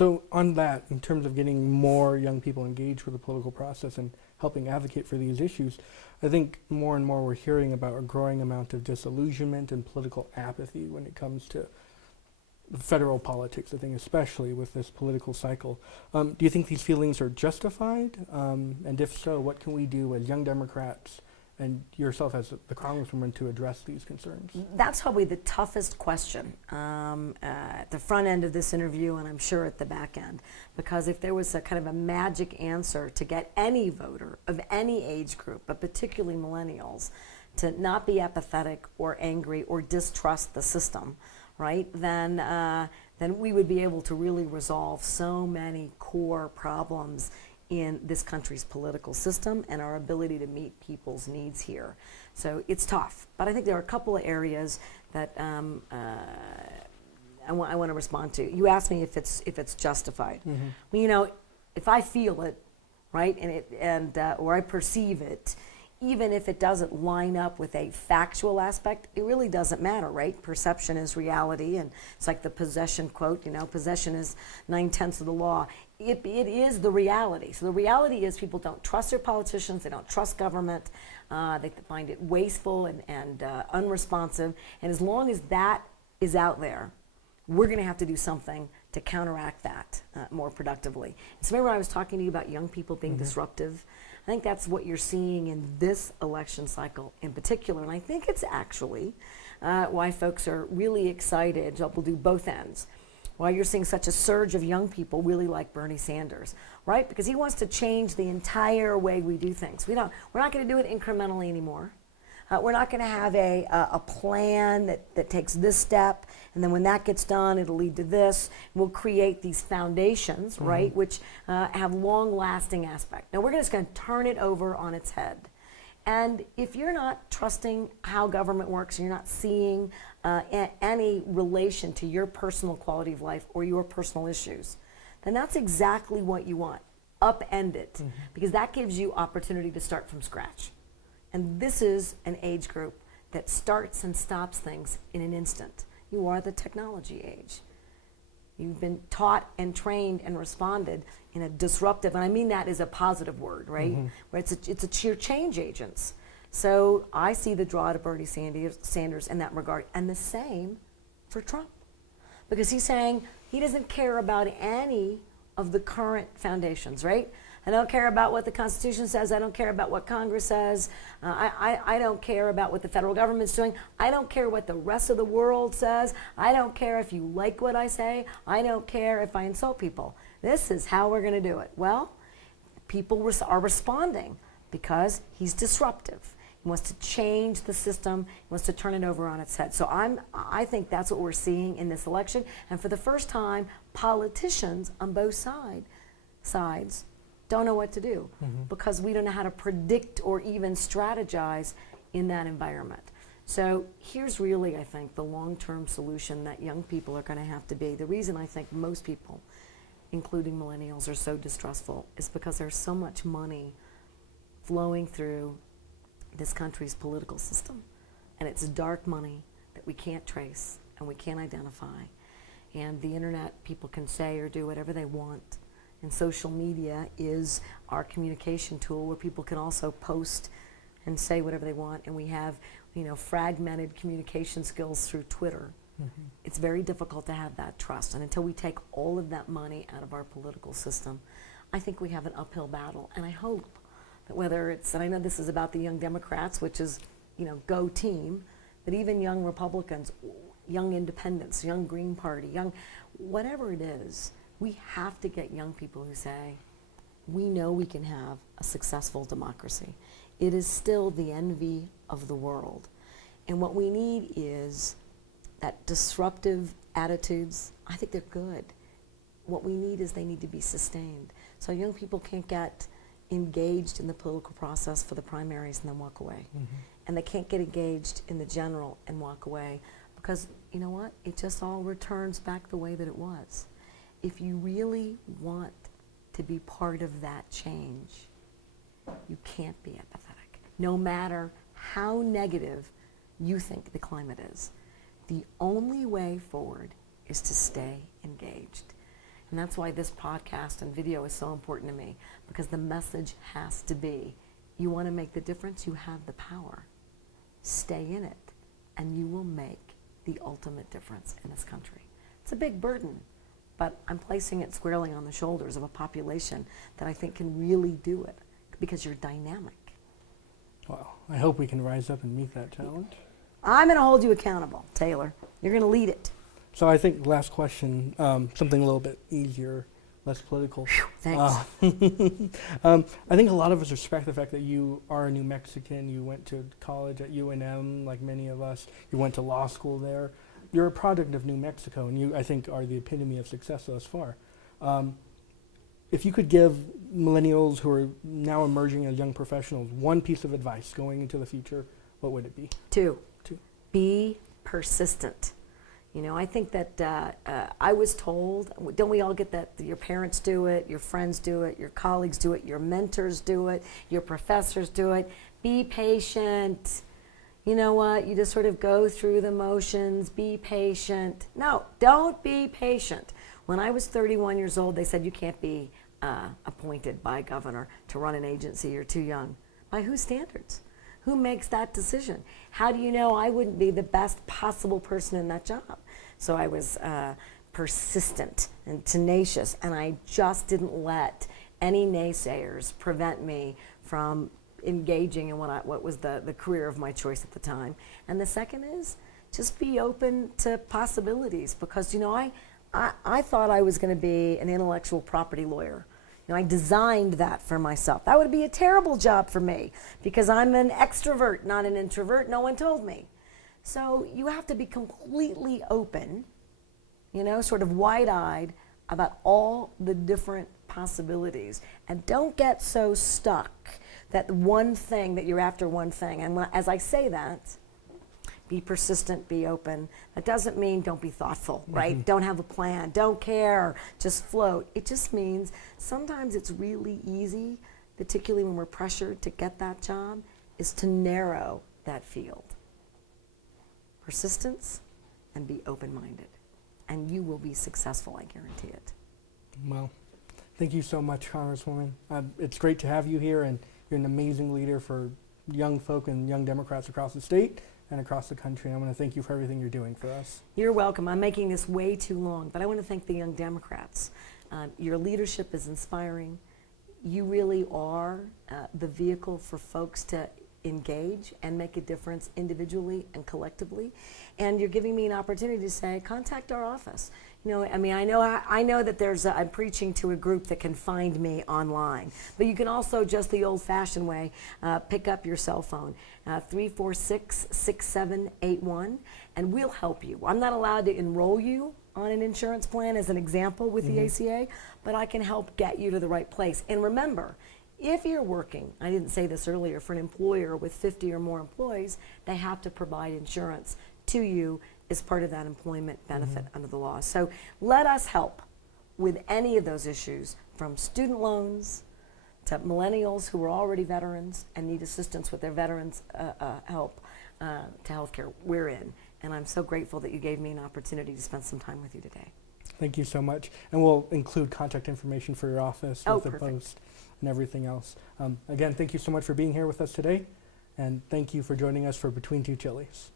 So on that, in terms of getting more young people engaged with the political process and helping advocate for these issues, I think more and more we're hearing about a growing amount of disillusionment and political apathy when it comes to federal politics, I think, especially with this political cycle. Do you think these feelings are justified? And if so, what can we do as young Democrats and yourself as the Congresswoman to address these concerns? That's probably the toughest question at the front end of this interview, and I'm sure at the back end, because if there was a kind of a magic answer to get any voter of any age group, but particularly millennials, to not be apathetic or angry or distrust the system, right, then we would be able to really resolve so many core problems in this country's political system and our ability to meet people's needs here. So it's tough, but I think there are a couple of areas that I want to respond to. You asked me if it's justified. Mm-hmm. Well, you know, if I feel it, right, or I perceive it, even if it doesn't line up with a factual aspect, it really doesn't matter, right? Perception is reality, and it's like the possession quote, you know, possession is 9/10 of the law. It is the reality. So the reality is people don't trust their politicians, they don't trust government, they find it wasteful and unresponsive, and as long as that is out there, we're going to have to do something to counteract that more productively. So remember I was talking to you about young people being disruptive? I think that's what you're seeing in this election cycle in particular, and I think it's actually why folks are really excited. We'll do both ends. Why you're seeing such a surge of young people really like Bernie Sanders, right? Because he wants to change the entire way we do things. We're not going to do it incrementally anymore. We're not going to have a plan that takes this step, and then when that gets done, it'll lead to this. We'll create these foundations, right, which have long-lasting aspect. Now, we're just going to turn it over on its head. And if you're not trusting how government works, you're not seeing any relation to your personal quality of life or your personal issues, then that's exactly what you want. Upend it, because that gives you opportunity to start from scratch. And this is an age group that starts and stops things in an instant. You are the technology age. You've been taught and trained and responded in a disruptive, and I mean that is a positive word, right? Where it's a sheer change agents. So I see the draw to Bernie Sanders in that regard, and the same for Trump. Because he's saying he doesn't care about any of the current foundations, right? I don't care about what the Constitution says. I don't care about what Congress says. I don't care about what the federal government's doing. I don't care what the rest of the world says. I don't care if you like what I say. I don't care if I insult people. This is how we're going to do it. Well, people are responding because he's disruptive. He wants to change the system. He wants to turn it over on its head. So I think that's what we're seeing in this election. And for the first time, politicians on both sides don't know what to do because we don't know how to predict or even strategize in that environment. So here's really, I think, the long-term solution that young people are going to have to be. The reason I think most people, including millennials, are so distrustful is because there's so much money flowing through this country's political system. And it's dark money that we can't trace and we can't identify. And the internet, people can say or do whatever they want. And social media is our communication tool where people can also post and say whatever they want. And we have, you know, fragmented communication skills through Twitter. It's very difficult to have that trust. And until we take all of that money out of our political system, I think we have an uphill battle. And I hope that whether it's, and I know this is about the young Democrats, which is, you know, go team, but even young Republicans, young independents, young Green Party, young, whatever it is, we have to get young people who say, we know we can have a successful democracy. It is still the envy of the world. And what we need is that disruptive attitudes. I think they're good. What we need is they need to be sustained. So young people can't get engaged in the political process for the primaries and then walk away. And they can't get engaged in the general and walk away because, you know what, it just all returns back the way that it was. If you really want to be part of that change, you can't be apathetic, no matter how negative you think the climate is. The only way forward is to stay engaged. And that's why this podcast and video is so important to me, because the message has to be, you want to make the difference, you have the power. Stay in it, and you will make the ultimate difference in this country. It's a big burden, but I'm placing it squarely on the shoulders of a population that I think can really do it, because you're dynamic. Well, I hope we can rise up and meet that challenge. I'm going to hold you accountable, Taylor. You're going to lead it. So I think last question, something a little bit easier, less political. Thanks. I think a lot of us respect the fact that you are a New Mexican. You went to college at UNM, like many of us. You went to law school there. You're a product of New Mexico, and you, I think, are the epitome of success thus far. If you could give millennials who are now emerging as young professionals one piece of advice going into the future, what would it be? Two. Be persistent. You know, I think that I was told, don't we all get that your parents do it, your friends do it, your colleagues do it, your mentors do it, your professors do it. Be patient. You know what? You just sort of go through the motions. Be patient. No, don't be patient. When I was 31 years old, they said you can't be appointed by a governor to run an agency. You're too young. By whose standards? Who makes that decision? How do you know I wouldn't be the best possible person in that job? So I was persistent and tenacious, and I just didn't let any naysayers prevent me from engaging in what was the career of my choice at the time. And the second is just be open to possibilities, because, you know, I thought I was going to be an intellectual property lawyer. You know, I designed that for myself. That would be a terrible job for me, because I'm an extrovert, not an introvert. No one told me. So you have to be completely open, you know, sort of wide-eyed about all the different possibilities. And don't get so stuck that one thing, that you're after one thing. And as I say that, be persistent, be open. That doesn't mean don't be thoughtful, right? Mm-hmm. Don't have a plan, don't care, just float. It just means sometimes it's really easy, particularly when we're pressured to get that job, is to narrow that field. Persistence and be open-minded. And you will be successful, I guarantee it. Well, thank you so much, Congresswoman. It's great to have you here, and you're an amazing leader for young folk and young Democrats across the state and across the country. I want to thank you for everything you're doing for us. You're welcome. I'm making this way too long, but I want to thank the young Democrats. Your leadership is inspiring. You really are the vehicle for folks to engage and make a difference individually and collectively. And you're giving me an opportunity to say, contact our office. You know, I mean, I know that I'm preaching to a group that can find me online, but you can also, just the old-fashioned way, pick up your cell phone, 346-6781, and we'll help you. I'm not allowed to enroll you on an insurance plan as an example with the ACA, but I can help get you to the right place. And remember, if you're working, I didn't say this earlier, for an employer with 50 or more employees, they have to provide insurance to you as part of that employment benefit under the law. So let us help with any of those issues, from student loans to millennials who are already veterans and need assistance with their veterans help to healthcare. We're in. And I'm so grateful that you gave me an opportunity to spend some time with you today. Thank you so much. And we'll include contact information for your office with the perfect. post and everything else. Again, thank you so much for being here with us today. And thank you for joining us for Between Two Chiles.